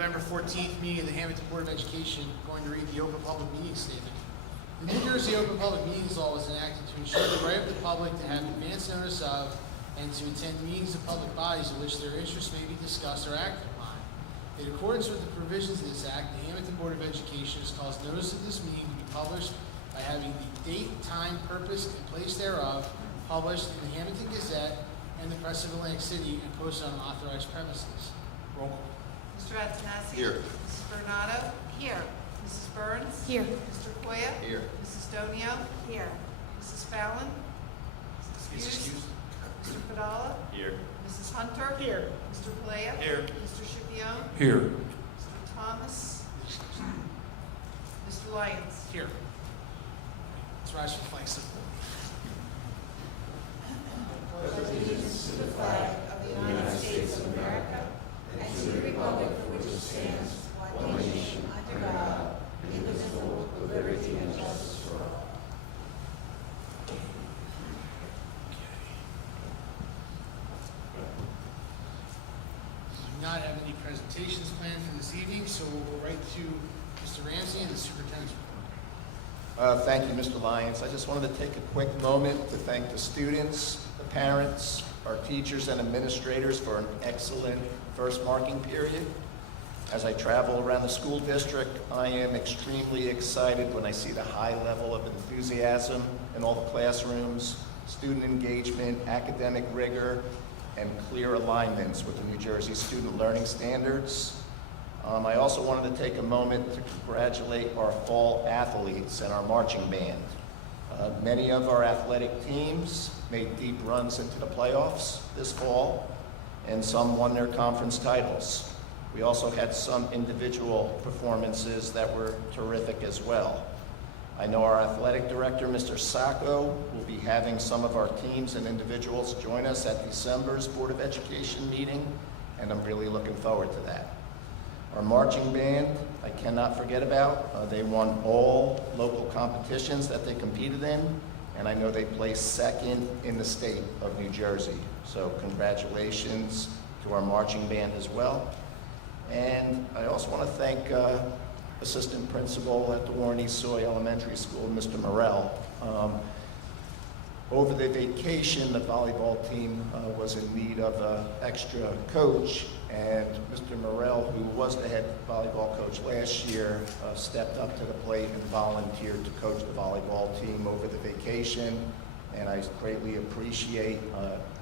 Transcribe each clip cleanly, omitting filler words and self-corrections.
November 14th meeting of the Hammonton Board of Education, going to read the Open Public Meeting Statement. The New Jersey Open Public Meetings Law was enacted to ensure the right of the public to have advance notice of and to attend meetings of public bodies in which their interests may be discussed or acted upon. In accordance with the provisions of this Act, the Hammonton Board of Education has caused notice of this meeting to be published by having the date, time, purpose, and place thereof published in the Hammonton Gazette and the Press of Atlantic City and posted on authorized premises. Roll call. Mr. Antonassi? Here. Mrs. Bernardo? Here. Mrs. Burns? Here. Mr. Koya? Here. Mrs. Donio? Here. Mrs. Fallon? Excused. Mr. Padala? Here. Mrs. Hunter? Here. Mr. Palea? Here. Mr. Schipione? Here. Mr. Thomas? Mr. Lyons? Here. Let's rise for flag salute. Allegiance to the flag of the United States of America and to the republic for which it stands, one nation, under God, indivisible, with liberty and justice for all. We do not have any presentations planned for this evening, so we'll go right to Mr. Ramsey and the superintendent's report. Thank you, Mr. Lyons. I just wanted to take a quick moment to thank the students, the parents, our teachers and administrators for an excellent first marking period. As I travel around the school district, I am extremely excited when I see the high level of enthusiasm in all the classrooms, student engagement, academic rigor, and clear alignments with the New Jersey Student Learning Standards. I also wanted to take a moment to congratulate our fall athletes and our marching band. Many of our athletic teams made deep runs into the playoffs this fall, and some won their conference titles. We also had some individual performances that were terrific as well. I know our athletic director, Mr. Sacco, will be having some of our teams and individuals join us at December's Board of Education meeting, and I'm really looking forward to that. Our marching band, I cannot forget about. They won all local competitions that they competed in, and I know they placed second in the state of New Jersey. So congratulations to our marching band as well. And I also want to thank Assistant Principal at the Warren East Soy Elementary School, Mr. Morrell. Over the vacation, the volleyball team was in need of an extra coach, and Mr. Morrell, who was the head volleyball coach last year, stepped up to the plate and volunteered to coach the volleyball team over the vacation, and I greatly appreciate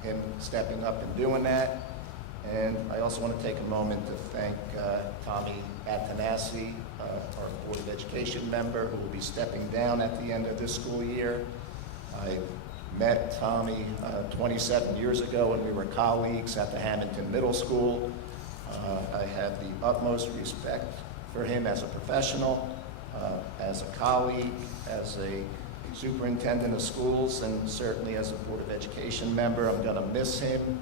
him stepping up and doing that. And I also want to take a moment to thank Tommy Antonassi, our Board of Education member, who will be stepping down at the end of this school year. I met Tommy 27 years ago when we were colleagues at the Hammonton Middle School. I have the utmost respect for him as a professional, as a colleague, as a superintendent of schools, and certainly as a Board of Education member. I'm going to miss him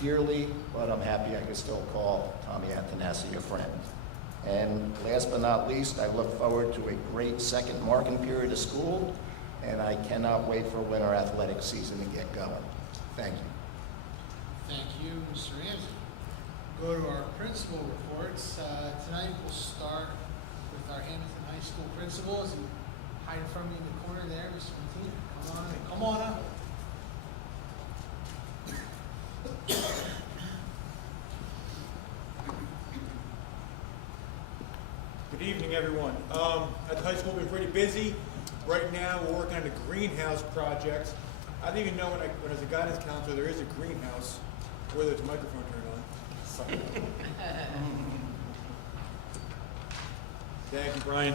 dearly, but I'm happy I can still call Tommy Antonassi a friend. And last but not least, I look forward to a great second marking period of school, and I cannot wait for when our athletic season to get going. Thank you. Thank you, Mr. Ramsey. Go to our principal reports. Tonight we'll start with our Hammonton High School principal. As he hiding from me in the corner there, Mr. Martinez. Come on up. Good evening, everyone. At the high school, we've been pretty busy. Right now, we're working on the greenhouse project. I didn't even know when as a guidance counselor, there is a greenhouse, whether it's microphone turned on. Thank you, Brian.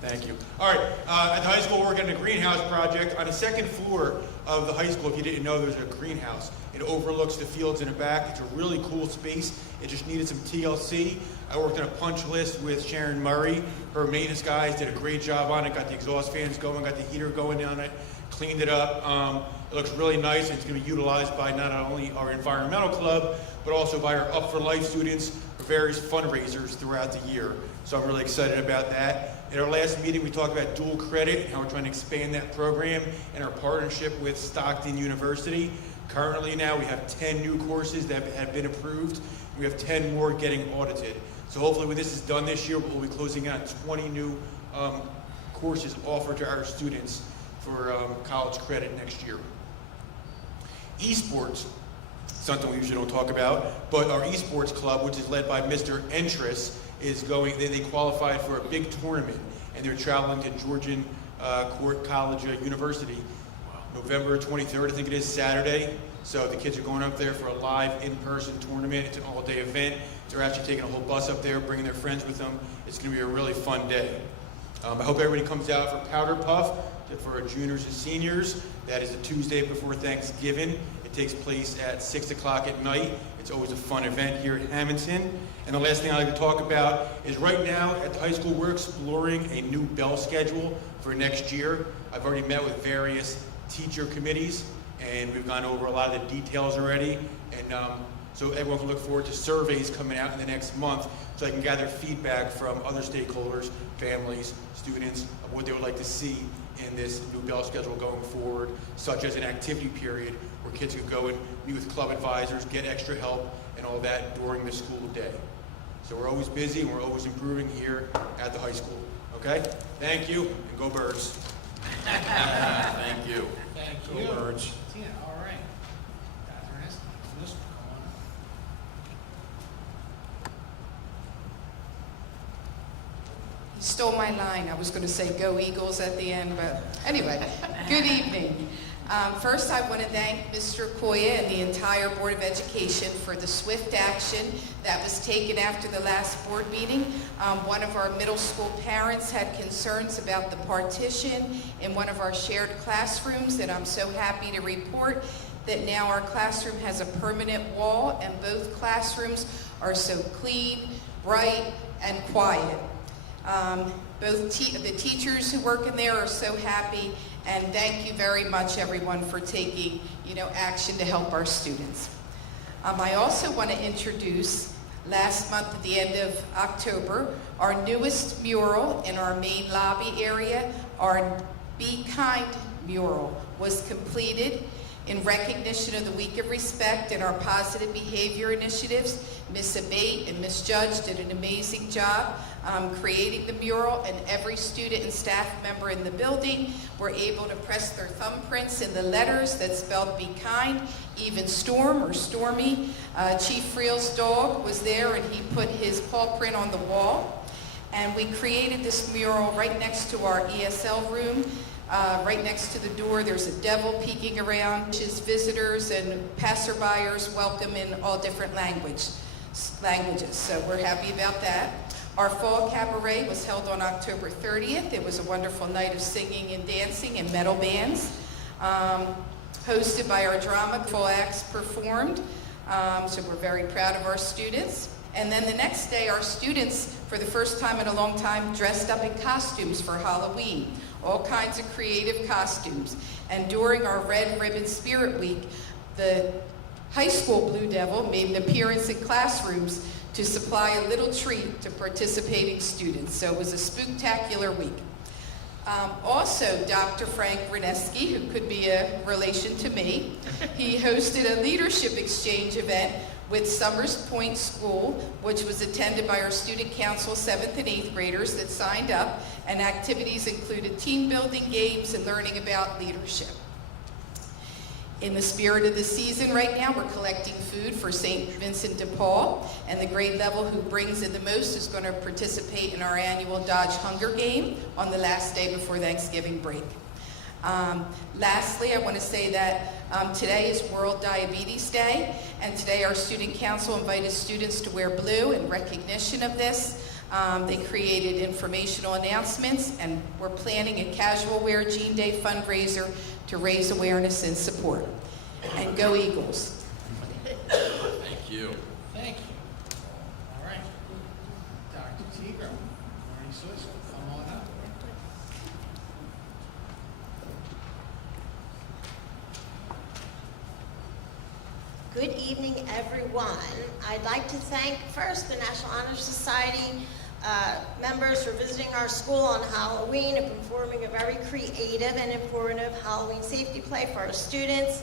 Thank you. All right, at the high school, we're working on a greenhouse project. On the second floor of the high school, if you didn't know, there's a greenhouse. It overlooks the fields in the back. It's a really cool space. It just needed some TLC. I worked on a punch list with Sharon Murray. Her maintenance guys did a great job on it, got the exhaust fans going, got the heater going down it, cleaned it up. It looks really nice. It's going to be utilized by not only our environmental club, but also by our Up for Life students for various fundraisers throughout the year. So I'm really excited about that. In our last meeting, we talked about dual credit and how we're trying to expand that program and our partnership with Stockton University. Currently now, we have 10 new courses that have been approved. We have 10 more getting audited. So hopefully when this is done this year, we'll be closing out 20 new courses offered to our students for college credit next year. Esports, something we usually don't talk about, but our esports club, which is led by Mr. Entris, is going, they qualified for a big tournament, and they're traveling to Georgian Court College University, November 23rd, I think it is, Saturday. So the kids are going up there for a live in-person tournament. It's an all-day event. They're actually taking a whole bus up there, bringing their friends with them. It's going to be a really fun day. I hope everybody comes out for Powder Puff for our juniors and seniors. That is the Tuesday before Thanksgiving. It takes place at 6 o'clock at night. It's always a fun event here at Hammonton. And the last thing I'd like to talk about is right now at the high school, we're exploring a new bell schedule for next year. I've already met with various teacher committees, and we've gone over a lot of the details already. And so everyone can look forward to surveys coming out in the next month so I can gather feedback from other stakeholders, families, students, of what they would like to see in this new bell schedule going forward, such as an activity period where kids can go and meet with club advisors, get extra help, and all that during the school day. So we're always busy and we're always improving here at the high school. Okay? Thank you, and go Birds. Thank you. Thank you. Go Birds. Yeah, all right. Dr. Estes, this one, come on. You stole my line. I was going to say go Eagles at the end, but anyway, good evening. First, I want to thank Mr. Koya and the entire Board of Education for the swift action that was taken after the last board meeting. One of our middle school parents had concerns about the partition in one of our shared classrooms, and I'm so happy to report that now our classroom has a permanent wall, and both classrooms are so clean, bright, and quiet. The teachers who work in there are so happy, and thank you very much, everyone, for taking, action to help our students. I also want to introduce, last month at the end of October, our newest mural in our main lobby area. Our Be Kind mural was completed in recognition of the Week of Respect and our positive behavior initiatives. Ms. Abate and Ms. Judge did an amazing job creating the mural, and every student and staff member in the building were able to press their thumbprints in the letters that spelled Be Kind. Even Storm or Stormy, Chief Friel's dog, was there, and he put his paw print on the wall. And we created this mural right next to our ESL room. Right next to the door, there's a devil peeking around, which is visitors and passerbyers welcome in all different languages. So we're happy about that. Our fall cabaret was held on October 30th. It was a wonderful night of singing and dancing and metal bands. Hosted by our drama, full acts performed. So we're very proud of our students. And then the next day, our students, for the first time in a long time, dressed up in costumes for Halloween. All kinds of creative costumes. And during our Red Ribbon Spirit Week, the high school Blue Devil made an appearance in classrooms to supply a little treat to participating students. So it was a spooktacular week. Also, Dr. Frank Reneski, who could be a relation to me, he hosted a leadership exchange event with Summers Point School, which was attended by our student council 7th and 8th graders that signed up, and activities included team building, games, and learning about leadership. In the spirit of the season right now, we're collecting food for St. Vincent de Paul, and the grade level who brings in the most is going to participate in our annual Dodge Hunger Game on the last day before Thanksgiving break. Lastly, I want to say that today is World Diabetes Day, and today our student council invited students to wear blue in recognition of this. They created informational announcements, and we're planning a casual wear Jean Day fundraiser to raise awareness and support. And go Eagles. Thank you. Thank you. All right. Dr. Tigro, Morning Swiss, come on up. Good evening, everyone. I'd like to thank first the National Honor Society members for visiting our school on Halloween and performing a very creative and informative Halloween safety play for our students.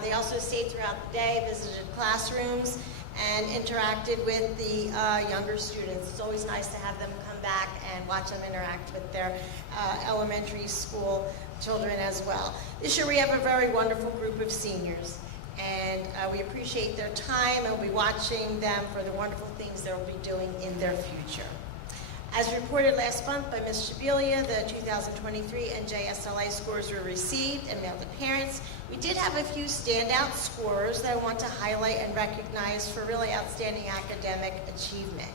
They also stayed throughout the day, visited classrooms, and interacted with the younger students. It's always nice to have them come back and watch them interact with their elementary school children as well. This year we have a very wonderful group of seniors, and we appreciate their time, and we'll be watching them for the wonderful things they'll be doing in their future. As reported last month by Ms. Shabelia, the 2023 NJSLA scores were received and mailed to parents. We did have a few standout scorers that I want to highlight and recognize for really outstanding academic achievement.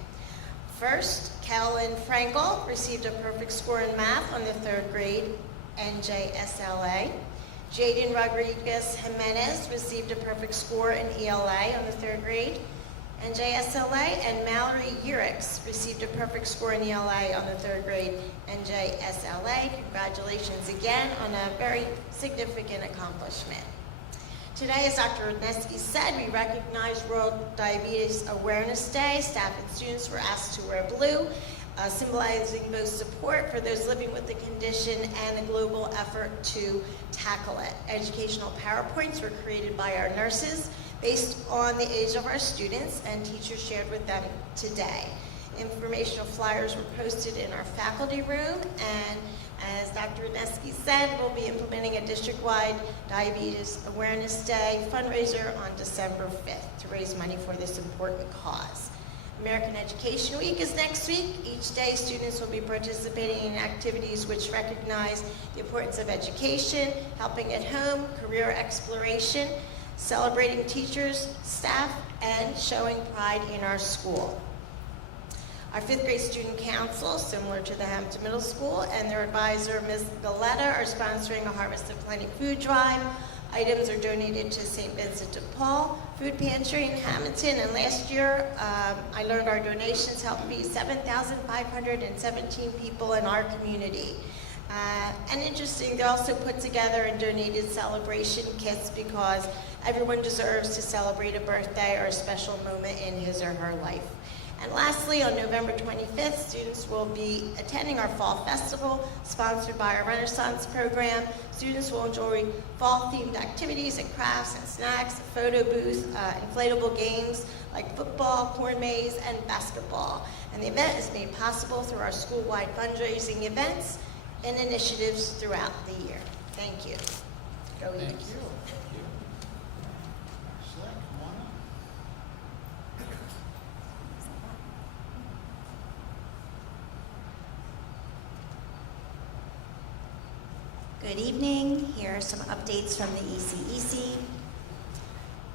First, Carolyn Frankel received a perfect score in math on the 3rd grade NJSLA. Jaden Rodriguez Jimenez received a perfect score in ELA on the 3rd grade NJSLA, and Mallory Urix received a perfect score in ELA on the 3rd grade NJSLA. Congratulations again on a very significant accomplishment. Today, as Dr. Rodneski said, we recognize World Diabetes Awareness Day. Staff and students were asked to wear blue, symbolizing both support for those living with the condition and a global effort to tackle it. Educational PowerPoints were created by our nurses based on the age of our students, and teachers shared with them today. Informational flyers were posted in our faculty room, and as Dr. Rodneski said, we'll be implementing a district-wide Diabetes Awareness Day fundraiser on December 5th to raise money for this important cause. American Education Week is next week. Each day, students will be participating in activities which recognize the importance of education, helping at home, career exploration, celebrating teachers, staff, and showing pride in our school. Our 5th grade student council, similar to the Hammonton Middle School, and their advisor, Ms. Galetta, are sponsoring a Harvest of Plenty food drive. Items are donated to St. Vincent de Paul Food Pantry in Hammonton, and last year I learned our donations helped feed 7,517 people in our community. And interesting, they also put together and donated celebration kits because everyone deserves to celebrate a birthday or a special moment in his or her life. And lastly, on November 25th, students will be attending our Fall Festival, sponsored by our Renaissance program. Students will enjoy fall-themed activities and crafts and snacks, a photo booth, inflatable games like football, corn maze, and basketball. And the event is made possible through our school-wide fundraising events and initiatives throughout the year. Thank you. Go Thank Eagles. you. Select, come on up. Good evening. Here are some updates from the ECEC.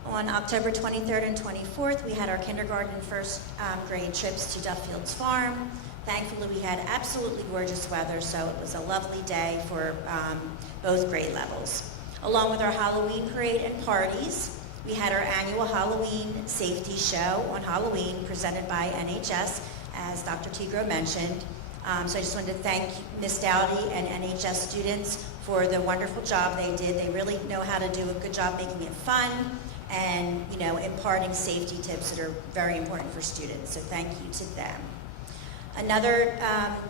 On October 23rd and 24th, we had our kindergarten and 1st grade trips to Duffields Farm. Thankfully, we had absolutely gorgeous weather, so it was a lovely day for both grade levels. Along with our Halloween parade and parties, we had our annual Halloween safety show on Halloween presented by NHS, as Dr. Tigro mentioned. So I just wanted to thank Ms. Dowdy and NHS students for the wonderful job they did. They really know how to do a good job making it fun and, you know, imparting safety tips that are very important for students. So thank you to them. Another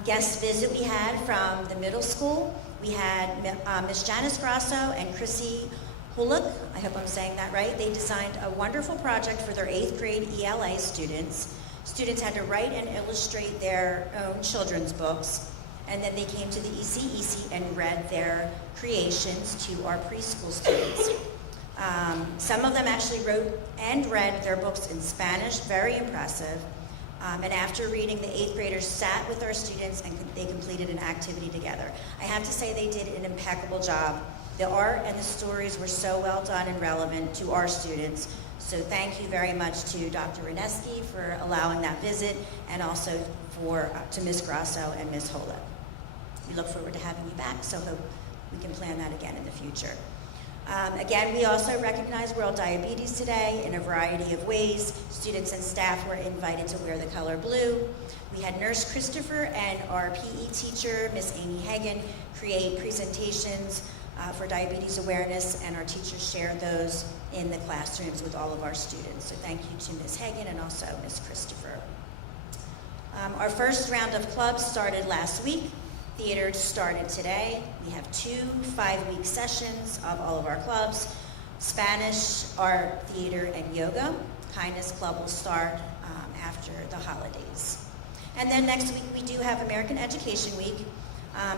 guest visit we had from the middle school. We had Ms. Janice Grasso and Chrissy Huluk, I hope I'm saying that right. They designed a wonderful project for their 8th grade ELA students. Students had to write and illustrate their own children's books, and then they came to the ECEC and read their creations to our preschool students. Some of them actually wrote and read their books in Spanish, very impressive. And after reading, the 8th graders sat with our students and they completed an activity together. I have to say they did an impeccable job. The art and the stories were so well done and relevant to our students. So thank you very much to Dr. Rodneski for allowing that visit, and also to Ms. Grasso and Ms. Hola. We look forward to having you back, so hope we can plan that again in the future. Again, we also recognize World Diabetes today in a variety of ways. Students and staff were invited to wear the color blue. We had Nurse Christopher and our PE teacher, Miss Amy Hagan, create presentations for diabetes awareness, and our teachers shared those in the classrooms with all of our students. So thank you to Ms. Hagan and also Ms. Christopher. Our first round of clubs started last week. Theater started today. We have 2 5-week sessions of all of our clubs: Spanish, art, theater, and yoga. Kindness Club will start after the holidays. And then next week we do have American Education Week.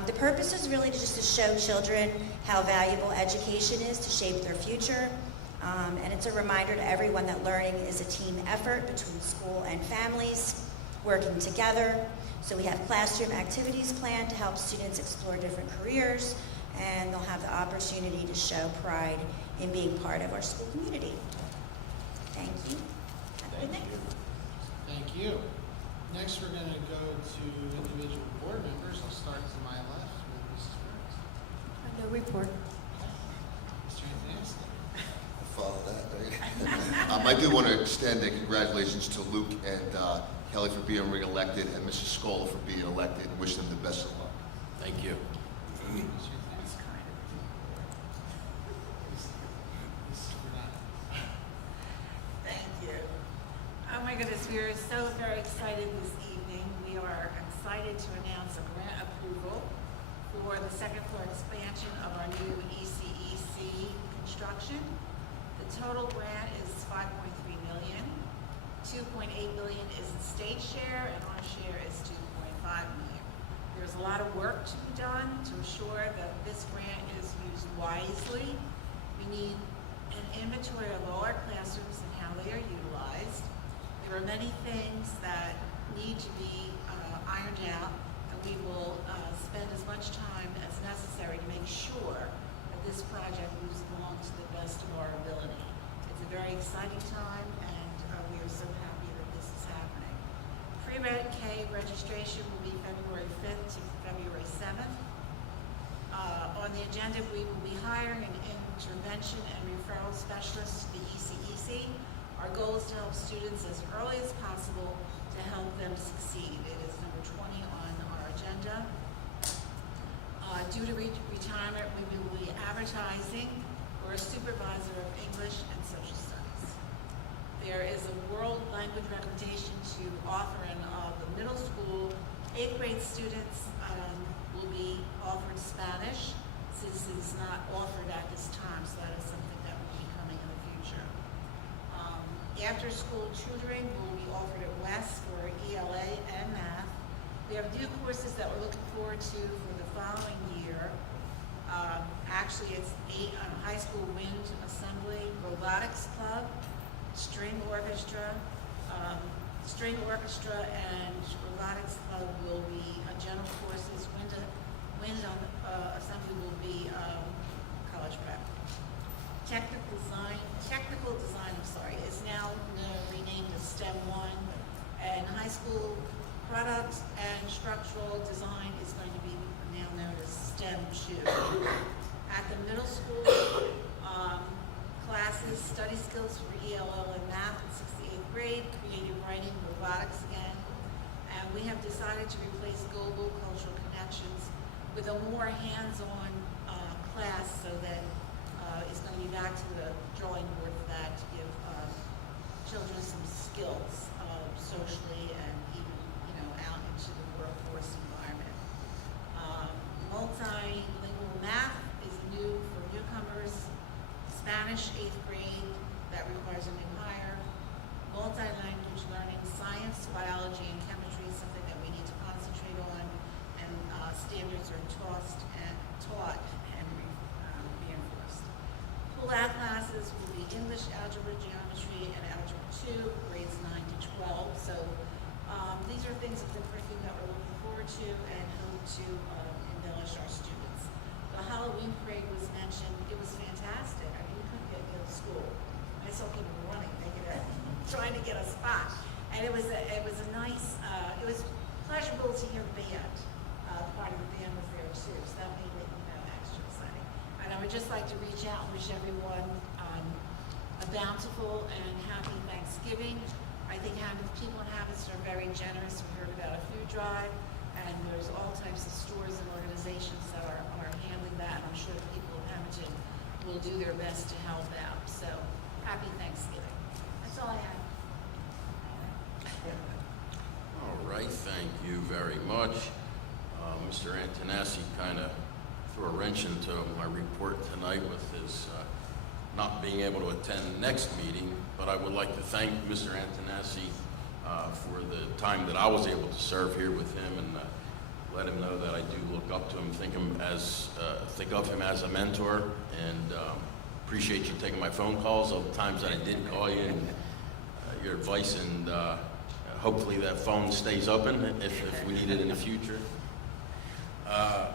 The purpose is really just to show children how valuable education is to shape their future. And it's a reminder to everyone that learning is a team effort between school and families working together. So we have classroom activities planned to help students explore different careers, and they'll have the opportunity to show pride in being part of our school community. Thank you. Have a good night. Thank you. Next, we're going to go to individual board members. I'll start to my left with Mrs. Burns. No report. Mr. Anthony. Follow that, right? I do want to extend a congratulations to Luke and Kelly for being re-elected, and Mrs. Scola for being elected, and wish them the best of luck. Thank you. Mr. Anthony. Mrs. Bernard. Thank you. Oh my goodness, we are so very excited this evening. We are excited to announce a grant approval for the second floor expansion of our new ECEC construction. The total grant is $5.3 million. $2.8 million is the state share, and our share is $2.5 million. There's a lot of work to be done to ensure that this grant is used wisely. We need an inventory of all our classrooms and how they are utilized. There are many things that need to be ironed out, and we will spend as much time as necessary to make sure that this project moves along to the best of our ability. It's a very exciting time, and we are so happy that this is happening. Pre-K registration will be February 5th to February 7th. On the agenda, we will be hiring an intervention and referral specialist to the ECEC. Our goal is to help students as early as possible to help them succeed. It is number 20 on our agenda. Due to retirement, we will be advertising for a supervisor of English and social studies. There is a world language recommendation to offer in the middle school. 8th grade students will be offered Spanish, since it's not offered at this time, so that is something that will be coming in the future. After school tutoring will be offered at West for ELA and math. We have new courses that we're looking forward to for the following year. Actually, it's high school wind assembly, robotics club, string orchestra and robotics club will be general courses. Wind assembly will be college prep. Technical design, is now renamed as STEM 1, and high school products and structural design is going to be now known as STEM 2. At the middle school, classes, study skills for ELL and math in 6th to 8th grade, creative writing, robotics again, and we have decided to replace global cultural connections with a more hands-on class, so that it's going to be back to the drawing board for that, to give children some skills socially and even out into the workforce environment. Multilingual math is new for newcomers. Spanish 8th grade, that requires a new hire. Multi-language learning, science, biology, and chemistry is something that we need to concentrate on, and standards are taught and reinforced. Pull-out classes will be English, algebra, geometry, and algebra 2, grades 9 to 12. So these are things of the curriculum that we're looking forward to and hope to embellish our students. The Halloween parade was mentioned. It was fantastic. I mean, we couldn't get to school. I saw people running, trying to get a spot. And it was a nice, it was pleasurable to hear the band. Part of the band was there too, so that made it extra exciting. And I would just like to reach out and wish everyone a bountiful and happy Thanksgiving. I think people in Hammonton are very generous. We heard about a food drive, and there's all types of stores and organizations that are handling that. I'm sure the people of Hammonton will do their best to help out. So, happy Thanksgiving. That's all I have. All right, thank you very much. Mr. Antonassi kind of threw a wrench into my report tonight with his not being able to attend the next meeting, but I would like to thank Mr. Antonassi for the time that I was able to serve here with him, and let him know that I do look up to him, think of him as a mentor, and appreciate you taking my phone calls all the times that I did call you, and your advice, and hopefully that phone stays open if we need it in the future.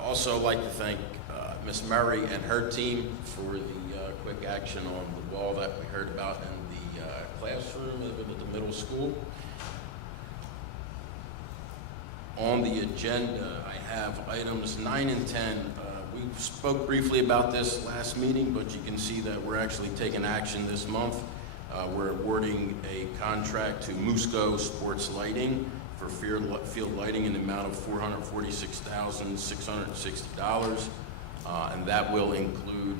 Also like to thank Miss Murray and her team for the quick action on the wall that we heard about in the classroom at the middle school. On the agenda, I have items 9 and 10. We spoke briefly about this last meeting, but you can see that we're actually taking action this month. We're awarding a contract to Musco Sports Lighting for field lighting in the amount of $446,660. And that will include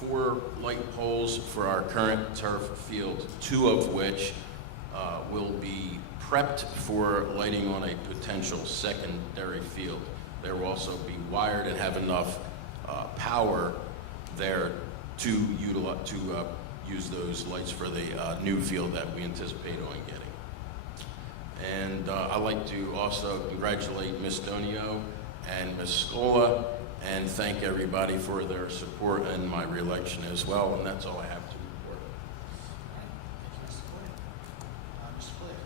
4 light poles for our current turf field, 2 of which will be prepped for lighting on a potential secondary field. They will also be wired and have enough power there to use those lights for the new field that we anticipate on getting. And I'd like to also congratulate Ms. Donio and Ms. Scola, and thank everybody for their support in my reelection as well, and that's all I have to report. Thank you, Mr. Blair. Mr. Blair.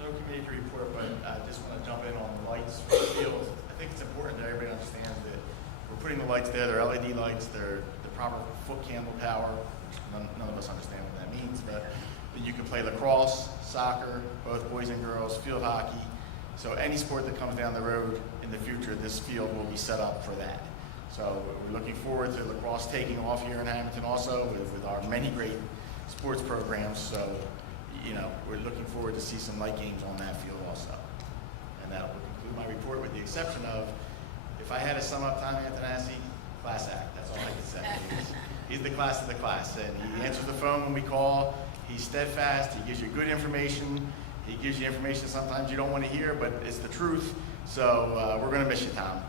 No committee to report, but I just want to jump in on the lights for the field. I think it's important that everybody understands that we're putting the lights there. They're LED lights. They're the proper foot candle power. None of us understand what that means, but you can play lacrosse, soccer, both boys and girls, field hockey. So any sport that comes down the road in the future, this field will be set up for that. So we're looking forward to lacrosse taking off here in Hammonton also with our many great sports programs. So, we're looking forward to see some light games on that field also. And that will conclude my report, with the exception of, if I had to sum up Tom Antonassi, class act. That's all I can say. He's the class of the class, and he answers the phone when we call. He's steadfast. He gives you good information. He gives you information sometimes you don't want to hear, but it's the truth. So we're going to miss you, Tom.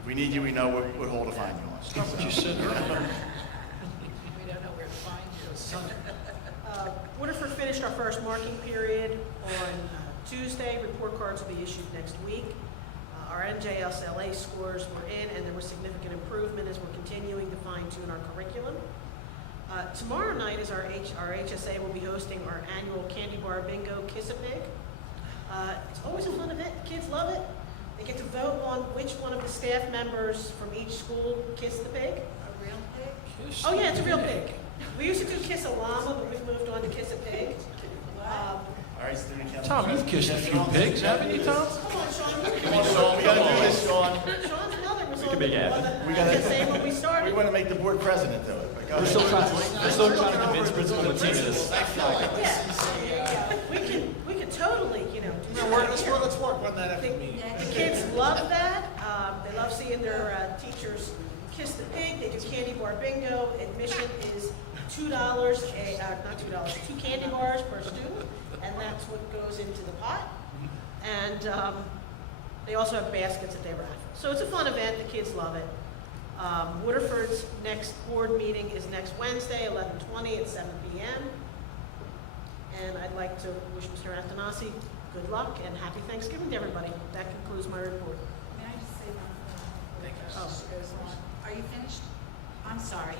If we need you, we know what hole to find you on. Stop what you said earlier. We don't know where to find you. Waterford finished our first marking period on Tuesday. Report cards will be issued next week. Our NJSLA scores were in, and there was significant improvement as we're continuing to fine-tune our curriculum. Tomorrow night is our HSA will be hosting our annual Candy Bar Bingo Kiss-A-Pig. It's always a fun event. Kids love it. They get to vote on which one of the staff members from each school kissed the pig. A real pig? Oh yeah, it's a real pig. We used to do Kiss a Llama, but we've moved on to Kiss a Pig. All right, student council. Tom, you've kissed a few pigs, haven't you, Tom? Come on, Sean. Come on, Sean. We got to do this, Sean. Sean's mother was on can make it the same when we We started. want to make the board president do it. But go We're ahead. still trying to convince Principal Martinez. Yeah, we can totally, do something here. Let's work on that after the meeting. The kids love that. They love seeing their teachers kiss the pig. They do candy bar bingo. Admission is $2, not $2, 2 candy bars per student, and that's what goes into the pot. And they also have baskets that they raffle. So it's a fun event. The kids love it. Waterford's next board meeting is next Wednesday, 11/20 at 7 p.m. And I'd like to wish Mr. Antonassi good luck and happy Thanksgiving to everybody. That concludes my report. May I just say one thing? Thank you. Oh. Are you finished? I'm sorry.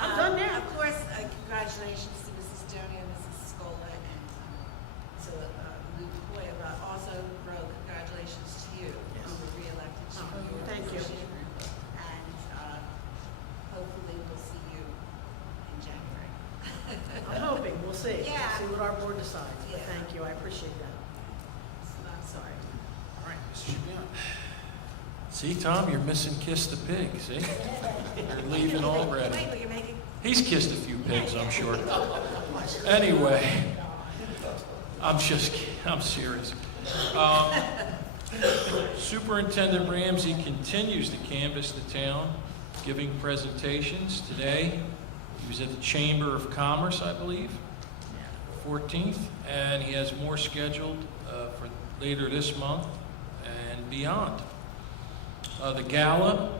I'm done now. Of course, congratulations to Mrs. Donio and Mrs. Scola and to Luke Hoyer, but also, Bro, congratulations to you on the reelected. Thank you. And hopefully we'll see you in January. I'm hoping, we'll see. Yeah. See what our board decides. But Yeah. thank you, I appreciate that. I'm sorry. All right, Mr. Schipion. See, Tom, you're missing Kiss the Pig, see? You're leaving already. Wait, you're making. He's kissed a few pigs, I'm sure. Anyway, I'm serious. Superintendent Ramsey continues to canvass the town, giving presentations. Today, he was at the Chamber of Commerce, I believe, 14th, and he has more scheduled for later this month and beyond. The gala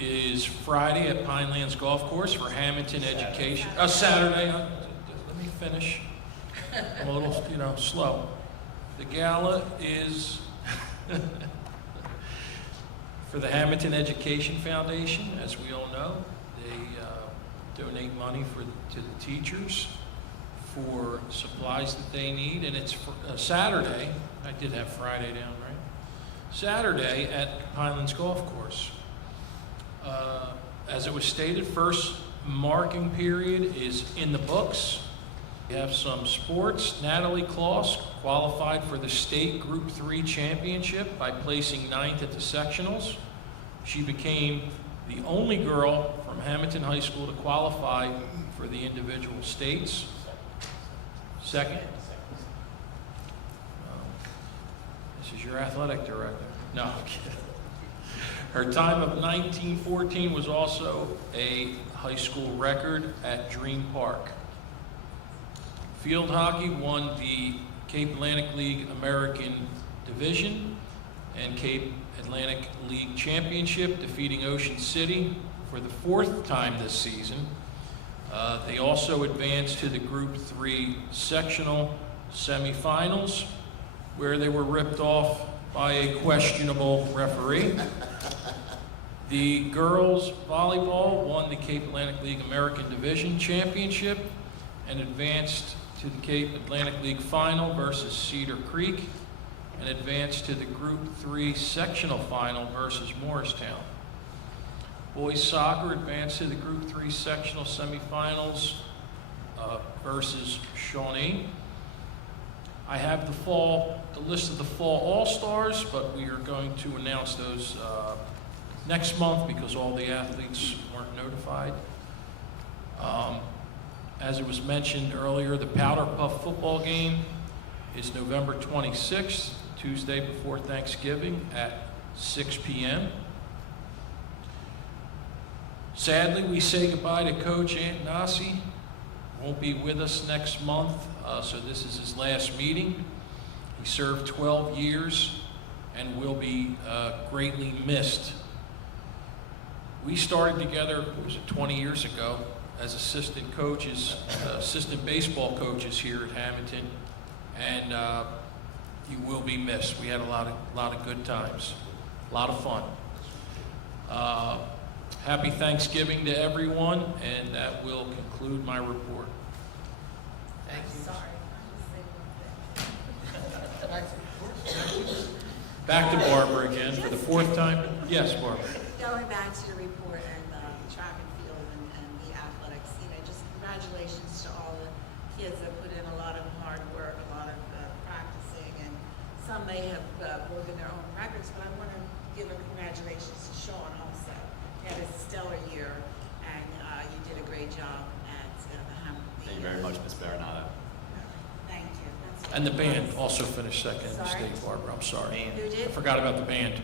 is Friday at Pinelands Golf Course for Hammonton Education. Saturday. Let me finish. I'm a little, slow. The gala is for the Hammonton Education Foundation. As we all know, they donate money to the teachers for supplies that they need, and it's for, Saturday. I did have Friday down, right? Saturday at Pinelands Golf Course. As it was stated, first marking period is in the books. We have some sports. Natalie Kloss qualified for the state Group 3 championship by placing 9th at the sectionals. She became the only girl from Hammonton High School to qualify for the individual states. Second? This is your athletic director. No, I'm kidding. Her time of 19:14 was also a high school record at Dream Park. Field hockey won the Cape Atlantic League American Division and Cape Atlantic League Championship, defeating Ocean City for the 4th time this season. They also advanced to the Group 3 sectional semifinals, where they were ripped off by a questionable referee. The girls volleyball won the Cape Atlantic League American Division Championship and advanced to the Cape Atlantic League Final versus Cedar Creek, and advanced to the Group 3 sectional final versus Morristown. Boys soccer advanced to the Group 3 sectional semifinals versus Shawnee. I have the list of the fall All-Stars, but we are going to announce those next month because all the athletes weren't notified. As it was mentioned earlier, the Powder Puff football game is November 26th, Tuesday before Thanksgiving at 6 p.m. Sadly, we say goodbye to Coach Antonassi. Won't be with us next month, so this is his last meeting. He served 12 years and will be greatly missed. We started together, what was it, 20 years ago as assistant coaches, assistant baseball coaches here at Hammonton, and you will be missed. We had a lot of good times, a lot of fun. Happy Thanksgiving to everyone, and that will conclude my report. Thank you. Sorry. Back to Barbara again for the 4th time. Yes, Barbara. Going back to your report and track and field and the athletics, just congratulations to all the kids that put in a lot of hard work, a lot of practicing, and some may have broken their own records, but I want to give a congratulations to Sean also. He had a stellar year, and you did a great job at the Hammonton. Thank you very much, Ms. Baronado. Thank you. That's And the band also finished second in the state, Barbara. I'm sorry. Who did? I forgot about the band.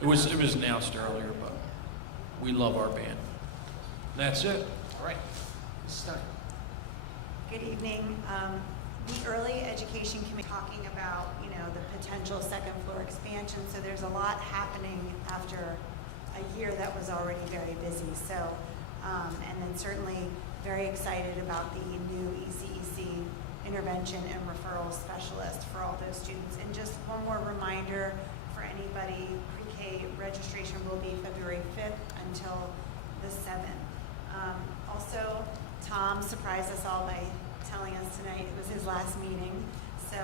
It was announced earlier, but we love our band. And that's it. All right. Mrs. Stein. Good evening. The Early Education Committee talking about, the potential second floor expansion. So there's a lot happening after a year that was already very busy. So, and then certainly very excited about the new ECEC intervention and referral specialist for all those students. And just one more reminder for anybody, pre-K registration will be February 5th until the 7th. Also, Tom surprised us all by telling us tonight it was his last meeting. So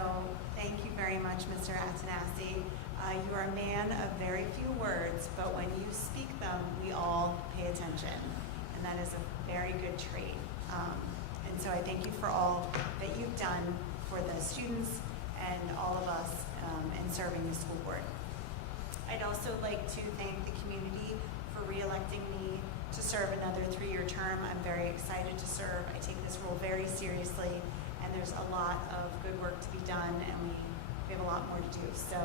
thank you very much, Mr. Antonassi. You are a man of very few words, but when you speak them, we all pay attention. And that is a very good trait. And so I thank you for all that you've done for the students and all of us in serving the school board. I'd also like to thank the community for re-electing me to serve another 3-year term. I'm very excited to serve. I take this role very seriously, and there's a lot of good work to be done, and we have a lot more to do. So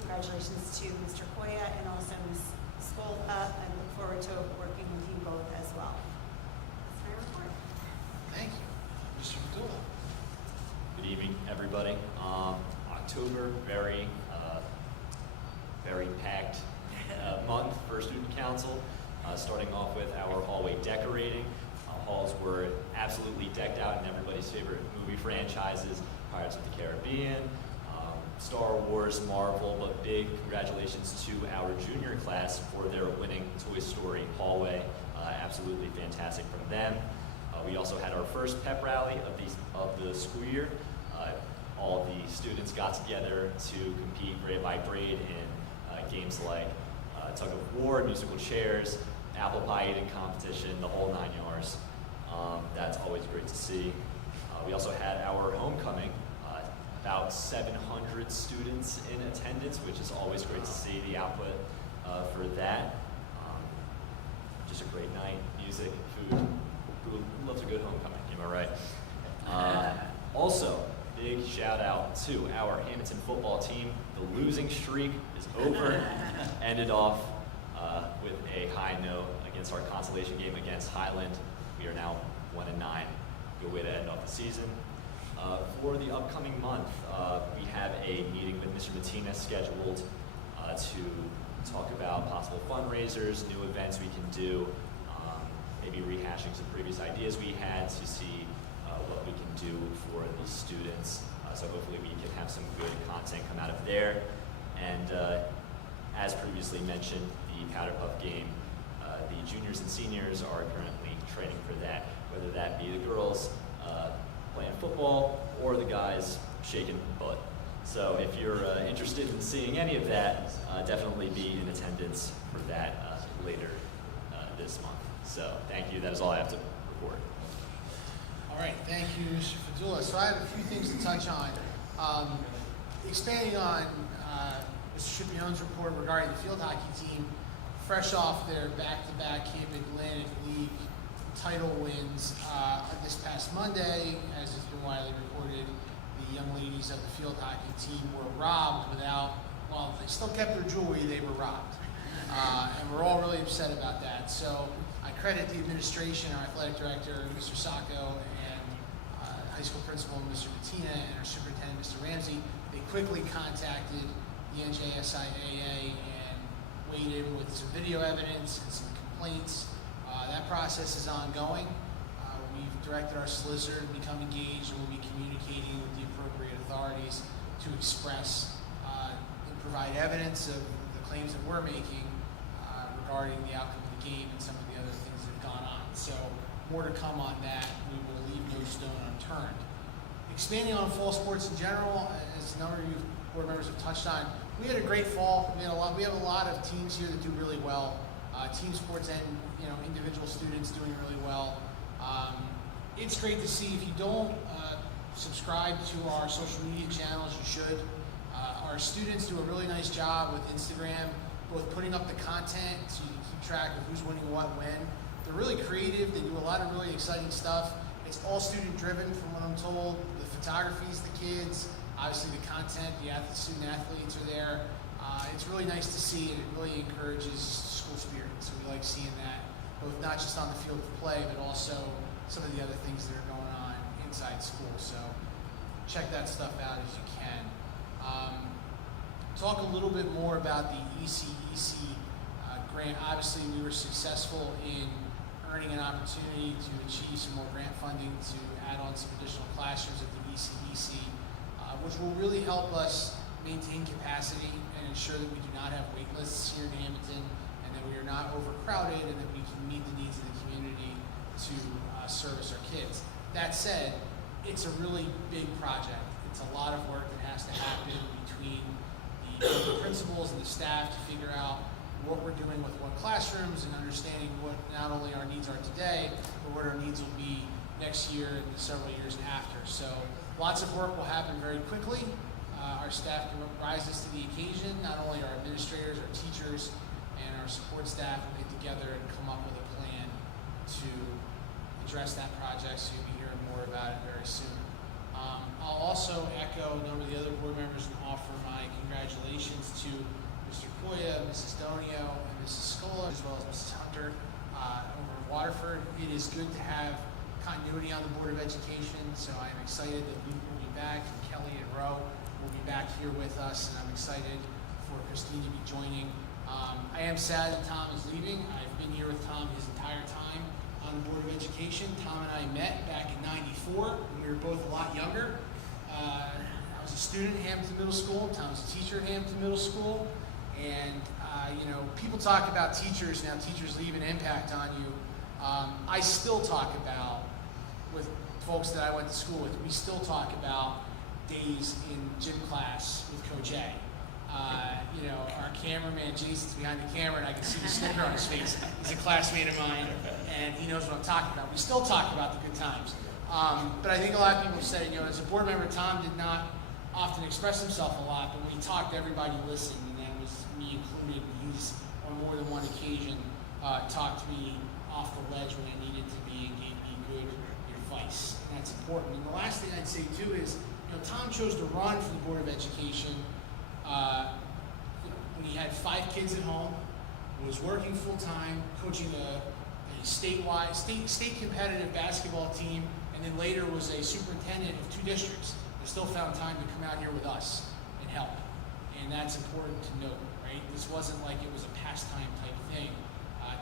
congratulations to Mr. Koya and also Ms. Skolka. I look forward to working with you both as well. That's my report. Thank you. Mr. Padula. Good evening, everybody. October, very packed month for student Council, starting off with our hallway decorating. Halls were absolutely decked out in everybody's favorite movie franchises, Pirates of the Caribbean, Star Wars, Marvel, but big congratulations to our junior class for their winning Toy Story hallway. Absolutely fantastic from them. We also had our first pep rally of the school year. All the students got together to compete grade by grade in games like tug of war, musical chairs, apple pie eating competition, the whole 9 yards. That's always great to see. We also had our homecoming, about 700 students in attendance, which is always great to see the output for that. Just a great night, music, food. Who loves a good homecoming, am I right? Also, big shout out to our Hammonton football team. The losing streak is over. Ended off with a high note against our consolation game against Highland. We are now 1-9. Good way to end off the season. For the upcoming month, we have a meeting with Mr. Matina scheduled to talk about possible fundraisers, new events we can do, maybe rehashing some previous ideas we had to see what we can do for the students. So hopefully we can have some good content come out of there. And as previously mentioned, the Powder Puff game, the juniors and seniors are currently training for that, whether that be the girls playing football or the guys shaking butt. So if you're interested in seeing any of that, definitely be in attendance for that later this month. So thank you. That is all I have to report. All right, thank you, Mr. Fadula. So I have a few things to touch on. Expanding on Mr. Scipione's report regarding the field hockey team, fresh off their back-to-back Cape Atlantic League title wins this past Monday, as has been widely reported, the young ladies of the field hockey team were robbed well, they still kept their jewelry, they were robbed. And we're all really upset about that. So I credit the administration, our athletic director, Mr. Sacco, and high school principal, Mr. Matina, and our superintendent, Mr. Ramsey. They quickly contacted the NJSIAA and weighed in with some video evidence and some complaints. That process is ongoing. We've directed our solicitor to become engaged and we'll be communicating with the appropriate authorities to express and provide evidence of the claims that we're making regarding the outcome of the game and some of the other things that have gone on. So more to come on that. We will leave no stone unturned. Expanding on fall sports in general, as a number of you board members have touched on, we had a great fall. We have a lot of teams here that do really well. Team sports and individual students doing really well. It's great to see. If you don't subscribe to our social media channels, you should. Our students do a really nice job with Instagram, both putting up the content so you can keep track of who's winning what when. They're really creative. They do a lot of really exciting stuff. It's all student driven from what I'm told. The photography's the kids. Obviously the content, the student athletes are there. It's really nice to see, and it really encourages school spirit. So we like seeing that, both not just on the field of play, but also some of the other things that are going on inside school. So check that stuff out as you can. Talk a little bit more about the ECEC grant. Obviously, we were successful in earning an opportunity to achieve some more grant funding to add on some additional classrooms at the ECEC, which will really help us maintain capacity and ensure that we do not have wait lists here in Hammonton and that we are not overcrowded and that we can meet the needs of the community to service our kids. That said, it's a really big project. It's a lot of work that has to happen between the principals and the staff to figure out what we're doing with what classrooms and understanding what not only our needs are today, but what our needs will be next year and the several years after. So lots of work will happen very quickly. Our staff rises to the occasion. Not only our administrators, our teachers, and our support staff will get together and come up with a plan to address that project, so you'll be hearing more about it very soon. I'll also echo a number of the other board members and offer my congratulations to Mr. Koya, Mrs. Donio, and Mrs. Scola, as well as Mrs. Hunter over in Waterford. It is good to have continuity on the Board of Education, so I'm excited that Luke will be back, and Kelly and Roe will be back here with us, and I'm excited for Christine to be joining I am sad that Tom is leaving. I've been here with Tom his entire time on the Board of Education. Tom and I met back in '94 when we were both a lot younger. I was a student at Hammonton Middle School. Tom was a teacher at Hammonton Middle School. And, people talk about teachers, now teachers leave an impact on you. I still talk about, with folks that I went to school with, we still talk about days in gym class with Coach A. Our cameraman, Jason's behind the camera, and I can see the sticker on his face. He's a classmate of mine, and he knows what I'm talking about. We still talk about the good times. But I think a lot of people have said, as a board member, Tom did not often express himself a lot, but when he talked, everybody listened, and that was me included. He's, on more than one occasion, talked me off the ledge when I needed to be and gave me good advice. And that's important. And the last thing I'd say, too, is, Tom chose to run for the Board of Education when he had 5 kids at home, was working full-time, coaching a statewide, state competitive basketball team, and then later was a superintendent of 2 districts. He still found time to come out here with us and help. And that's important to note, right? This wasn't like it was a pastime type thing.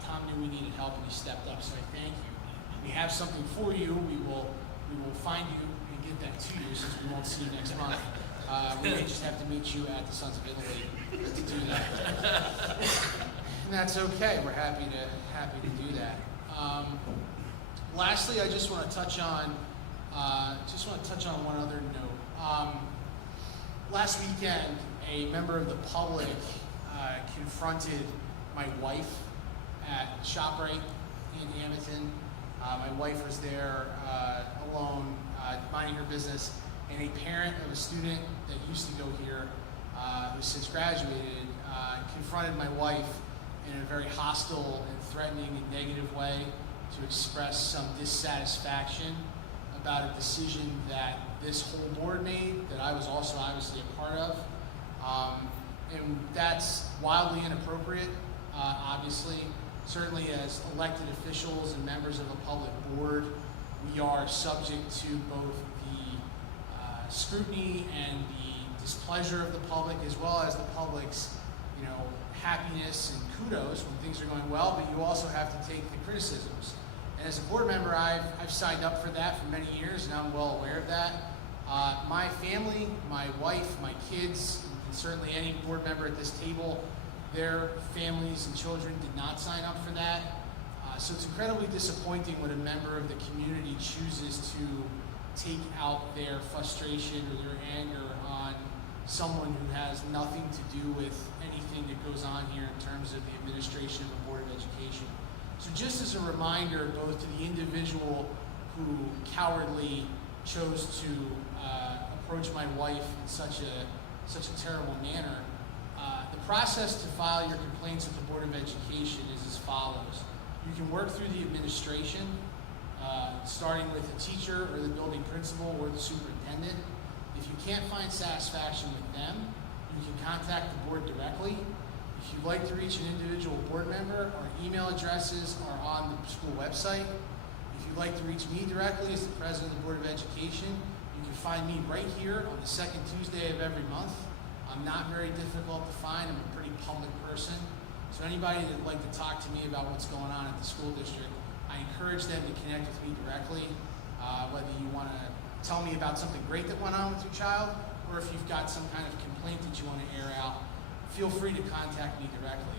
Tom knew we needed help and he stepped up, so I thank you. We have something for you. We will find you and get that to you since we won't see you next month. We may just have to meet you at the Sons of Italy to do that. And that's okay. We're happy to do that. Lastly, I just want to touch on one other note. Last weekend, a member of the public confronted my wife at ShopRite in Hammonton. My wife was there alone, minding her business, and a parent of a student that used to go here, who since graduated, confronted my wife in a very hostile and threatening and negative way to express some dissatisfaction about a decision that this whole board made, that I was also obviously a part of. And that's wildly inappropriate, obviously. Certainly as elected officials and members of a public board, we are subject to both the scrutiny and the displeasure of the public, as well as the public's, happiness and kudos when things are going well, but you also have to take the criticisms. And as a board member, I've signed up for that for many years, and I'm well aware of that. My family, my wife, my kids, and certainly any board member at this table, their families and children did not sign up for that. So it's incredibly disappointing when a member of the community chooses to take out their frustration or their anger on someone who has nothing to do with anything that goes on here in terms of the administration of the Board of Education. So just as a reminder, both to the individual who cowardly chose to approach my wife in such a terrible manner, the process to file your complaints with the Board of Education is as follows. You can work through the administration, starting with the teacher or the building principal or the superintendent. If you can't find satisfaction with them, you can contact the board directly. If you'd like to reach an individual board member, our email addresses are on the school website. If you'd like to reach me directly as the president of the Board of Education, you can find me right here on the second Tuesday of every month. I'm not very difficult to find. I'm a pretty public person. So anybody that would like to talk to me about what's going on at the school district, I encourage them to connect with me directly, whether you want to tell me about something great that went on with your child, or if you've got some kind of complaint that you want to air out, feel free to contact me directly.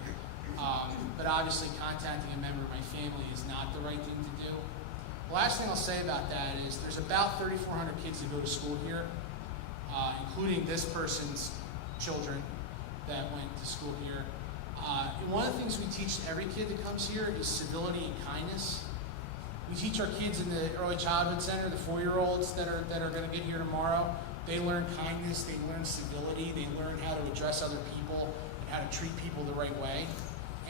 But obviously contacting a member of my family is not the right thing to do. The last thing I'll say about that is there's about 3,400 kids that go to school here, including this person's children that went to school here. And one of the things we teach every kid that comes here is civility and kindness. We teach our kids in the Early Childhood Center, the 4-year-olds that are going to get here tomorrow. They learn kindness, they learn civility, they learn how to address other people and how to treat people the right way.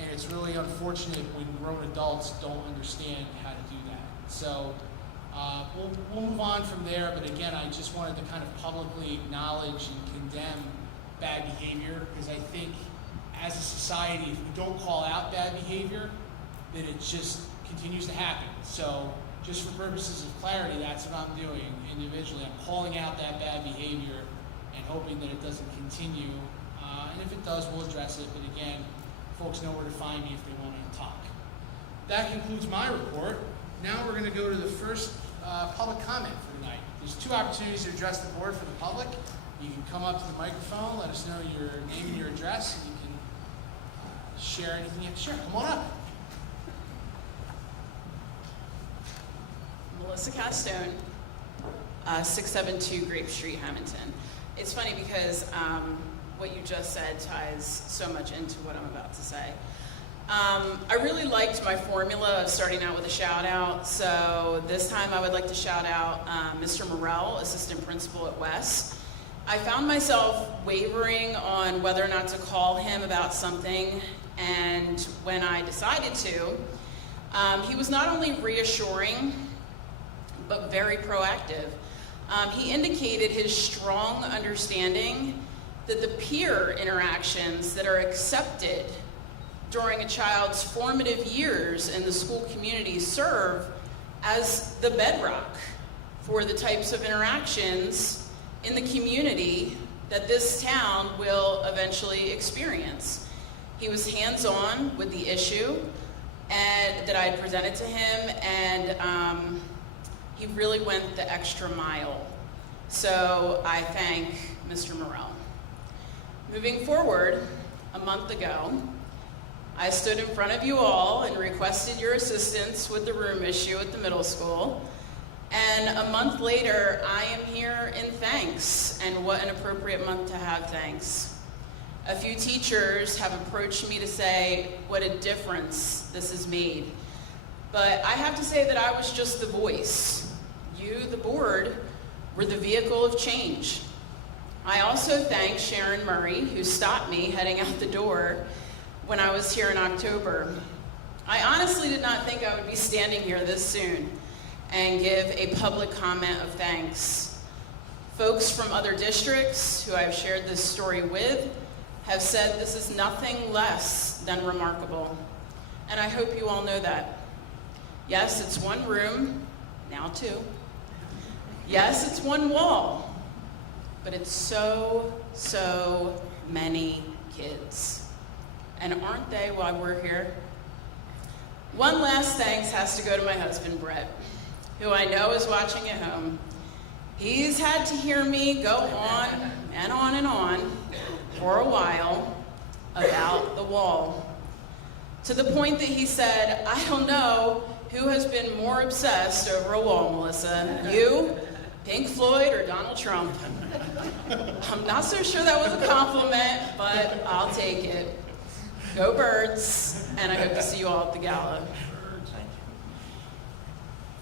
And it's really unfortunate when grown adults don't understand how to do that. So we'll move on from there, but again, I just wanted to kind of publicly acknowledge and condemn bad behavior, because I think as a society, if we don't call out bad behavior, then it just continues to happen. So just for purposes of clarity, that's what I'm doing individually. I'm calling out that bad behavior and hoping that it doesn't continue. And if it does, we'll address it. But again, folks know where to find me if they want to talk. That concludes my report. Now we're going to go to the first public comment for tonight. There's 2 opportunities to address the board for the public. You can come up to the microphone, let us know your name and your address, and you can share anything you have to share. Come on up. Melissa Castone, 672 Grape Street, Hammonton. It's funny because what you just said ties so much into what I'm about to say. I really liked my formula of starting out with a shout out. So this time I would like to shout out Mr. Morrell, assistant principal at West. I found myself wavering on whether or not to call him about something, and when I decided to, he was not only reassuring, but very proactive. He indicated his strong understanding that the peer interactions that are accepted during a child's formative years in the school community serve as the bedrock for the types of interactions in the community that this town will eventually experience. He was hands-on with the issue that I had presented to him, and he really went the extra mile. So I thank Mr. Morrell. Moving forward, a month ago, I stood in front of you all and requested your assistance with the room issue at the middle school. And a month later, I am here in thanks, and what an appropriate month to have thanks. A few teachers have approached me to say what a difference this has made. But I have to say that I was just the voice. You, the board, were the vehicle of change. I also thank Sharon Murray, who stopped me heading out the door when I was here in October. I honestly did not think I would be standing here this soon and give a public comment of thanks. Folks from other districts who I've shared this story with have said this is nothing less than remarkable. And I hope you all know that. Yes, it's one room, now 2. Yes, it's one wall, but it's so many kids. And aren't they while we're here? One last thanks has to go to my husband, Brett, who I know is watching at home. He's had to hear me go on and on and on for a while about the wall, to the point that he said, I don't know who has been more obsessed over a wall, Melissa, you, Pink Floyd, or Donald Trump. I'm not so sure that was a compliment, but I'll take it. Go Birds, and I hope to see you all at the gala.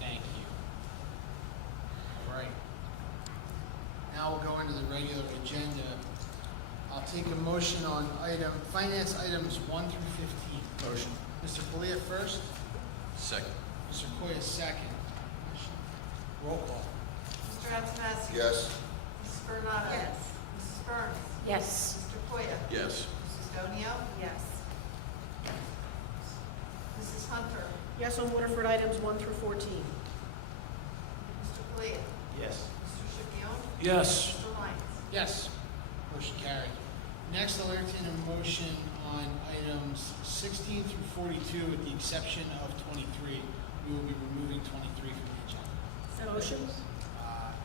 Thank you. All right. Now we'll go into the regular agenda. I'll take a motion on finance items 1 through 15. Motion. Mr. Palia first. Second. Mr. Koya second. Roll call. Mr. Antonelli? Yes. Mrs. Bernado? Yes. Mrs. Burns? Yes. Mr. Koya? Yes. Mrs. Donio? Yes. Mrs. Hunter? Yes on Waterford items 1 through 14. Mr. Palia? Yes. Mr. Schipion? Yes. Mr. Lyons? Yes. Motion carried. Next, I'll entertain a motion on items 16 through 42 with the exception of 23. We will be removing 23 from the agenda. Motion?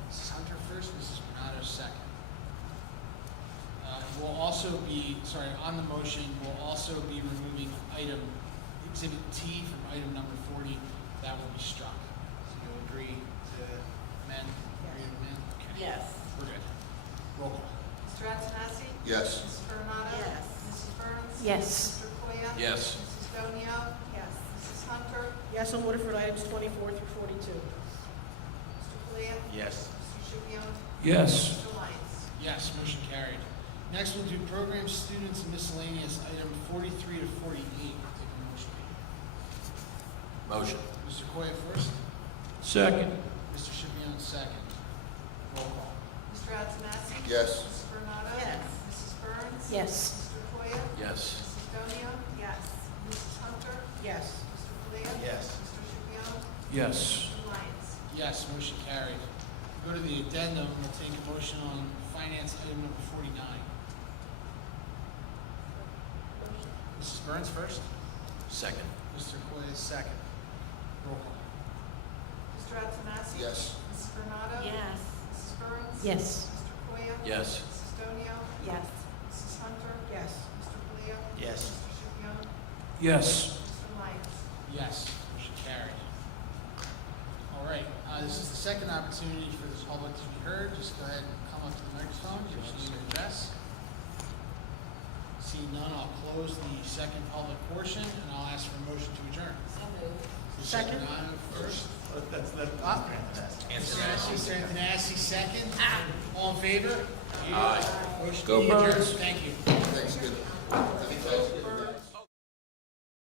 Mrs. Hunter first, Mrs. Bernado second. We'll also be, on the motion, we'll also be removing Exhibit T from item number 40. That will be struck. So you'll agree to amend? Agree to amend? Okay. Yes. We're good. Roll call. Mr. Antonelli? Yes. Mrs. Bernado? Yes. Mrs. Burns? Yes. Mr. Koya? Yes. Mrs. Donio? Yes. Mrs. Hunter? Yes on Waterford items 24 through 42. Mr. Palia? Yes. Mr. Schipion? Yes. Mr. Lyons? Yes, motion carried. Next, we'll do program students and miscellaneous, item 43 to 48. Take a motion. Motion. Mr. Koya first, Second. Mr. Schipion second. Roll call. Mr. Antonelli? Yes. Mrs. Bernado? Yes. Mrs. Burns? Yes. Mr. Koya? Yes. Mrs. Donio? Yes. Mrs. Hunter? Yes. Mr. Palia? Yes. Mr. Schipion? Yes. Mr. Lyons? Yes, motion carried. Go to the addendum, we'll take a motion on finance item number 49. Mrs. Burns first. Second. Mr. Coy is second. Roll call. Mr. Antonassi? Yes. Mrs. Granado? Yes. Mrs. Burns? Yes. Mr. Koya? Yes. Mrs. Stonio? Yes. Mrs. Hunter? Yes. Mr. Polio? Yes. Mr. Shupion? Yes. Mr. Lyons? Yes, motion carried. All right, this is the second opportunity for the public to be heard. Just go ahead and come up to the microphone, give us your address. Seeing none, I'll close the second public portion, and I'll ask for a motion to adjourn. Second. Donovan first. That's Ah. Mr. Antonassi, second. All in favor? Aye. Motion Go to adjourn. Birds. Thank you. Thanks, good.